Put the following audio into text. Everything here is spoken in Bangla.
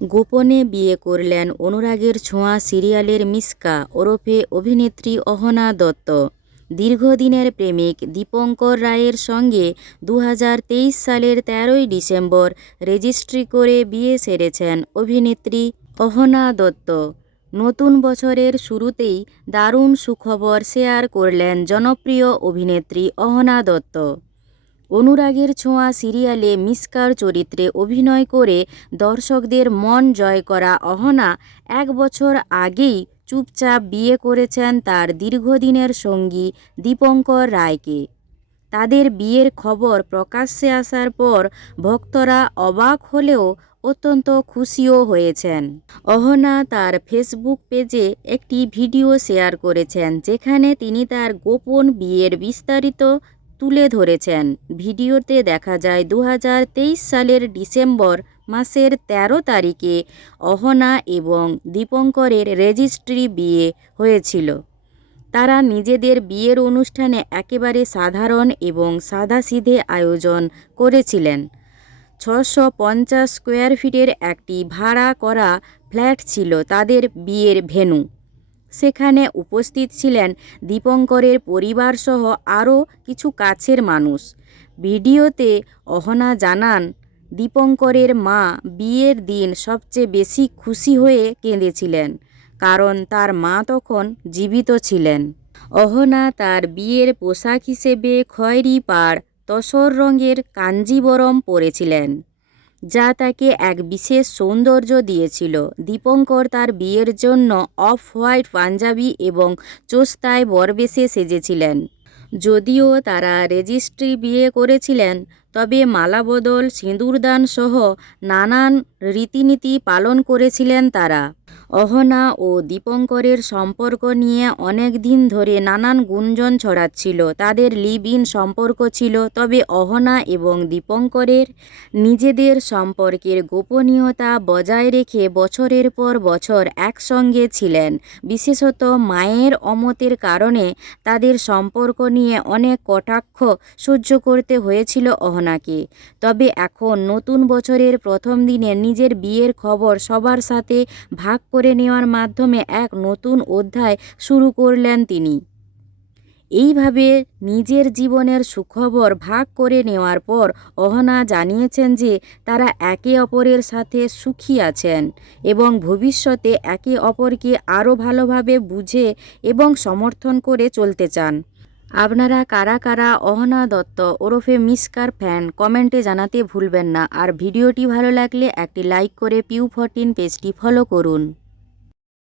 গোপনে বিয়ে করলেন অনুরাগের ছোঁয়া সিরিয়ালের মিশকা ওরফে অভিনেত্রী অহনা দত্ত। দীর্ঘদিনের প্রেমিক দীপঙ্কর রায়ের সঙ্গে দু হাজার তেইশ সালের তেরোই ডিসেম্বর রেজিস্ট্রি করে বিয়ে সেরেছেন অভিনেত্রী অহনা দত্ত। নতুন বছরের শুরুতেই দারুণ সুখবর শেয়ার করলেন জনপ্রিয় অভিনেত্রী অহনা দত্ত। অনুরাগের ছোঁয়া সিরিয়ালে মিসকার চরিত্রে অভিনয় করে দর্শকদের মন জয় করা অহনা এক বছর আগেই চুপচাপ বিয়ে করেছেন তার দীর্ঘদিনের সঙ্গী দীপঙ্কর রায়কে। তাদের বিয়ের খবর প্রকাশ্যে আসার পর ভক্তরা অবাক হলেও অত্যন্ত খুশিও হয়েছেন। অহনা তার ফেসবুক পেজে একটি ভিডিও শেয়ার করেছেন, যেখানে তিনি তার গোপন বিয়ের বিস্তারিত তুলে ধরেছেন। ভিডিওতে দেখা যায় দু হাজার তেইশ সালের ডিসেম্বর মাসের ১৩ তারিখে অহনা এবং দীপঙ্করের রেজিস্ট্রি বিয়ে হয়েছিল। তারা নিজেদের বিয়ের অনুষ্ঠানে একেবারে সাধারণ এবং সাদাসিধে আয়োজন করেছিলেন। ছশো পঞ্চাশ স্কোয়ার ফিটের একটি ভাড়া করা ফ্ল্যাট ছিল তাদের বিয়ের ভেন্যু। সেখানে উপস্থিত ছিলেন দীপঙ্করের পরিবারসহ আরও কিছু কাছের মানুষ। ভিডিওতে অহনা জানান, দীপঙ্করের মা বিয়ের দিন সবচেয়ে বেশি খুশি হয়ে কেঁদেছিলেন, কারণ তার মা তখন জীবিত ছিলেন। অহনা তার বিয়ের পোশাক হিসেবে খয়েরি পাড়, তসর রঙের কাঞ্জিবরম পরেছিলেন। যা তাকে এক বিশেষ সৌন্দর্য দিয়েছিল। দীপঙ্কর তার বিয়ের জন্য অফ হোয়াইট পাঞ্জাবি এবং চোস্তায় বরবেশে সেজেছিলেন। যদিও তারা রেজিস্ট্রি বিয়ে করেছিলেন তবে মালাবদল, সিঁদুরদান সহ নানান রীতিনীতি পালন করেছিলেন তারা। অহনা ও দীপঙ্করের সম্পর্ক নিয়ে অনেক দিন ধরে নানান গুঞ্জন ছড়াচ্ছিল। তাদের লিভ ইন সম্পর্ক ছিল, তবে অহনা এবং দীপঙ্করের নিজেদের সম্পর্কের গোপনীয়তা বজায় রেখে বছরের পর বছর একসঙ্গে ছিলেন। বিশেষত মায়ের অমতের কারণে তাদের সম্পর্ক নিয়ে অনেক কটাক্ষ সহ্য করতে হয়েছিল অহনাকে তবে এখন নতুন বছরের প্রথম দিনে নিজের বিয়ের খবর সবার সাথে ভাগ করে নেওয়ার মাধ্যমে এক নতুন অধ্যায় শুরু করলেন তিনি। এইভাবে নিজের জীবনের সুখবর ভাগ করে নেওয়ার পর অহনা জানিয়েছেন যে তারা একে অপরের সাথে সুখী আছেন এবং ভবিষ্যতে একে অপরকে আরও ভালোভাবে বুঝে এবং সমর্থন করে চলতে চান। আপনারা কারা কারা অহনা দত্ত ওরফে মিসকার ফ্যান, কমেন্টে জানাতে ভুলবেন না। আর ভিডিওটি ভালো লাগলে একটি লাইক করে পিউ ফরটিন পেজটি ফলো করুন।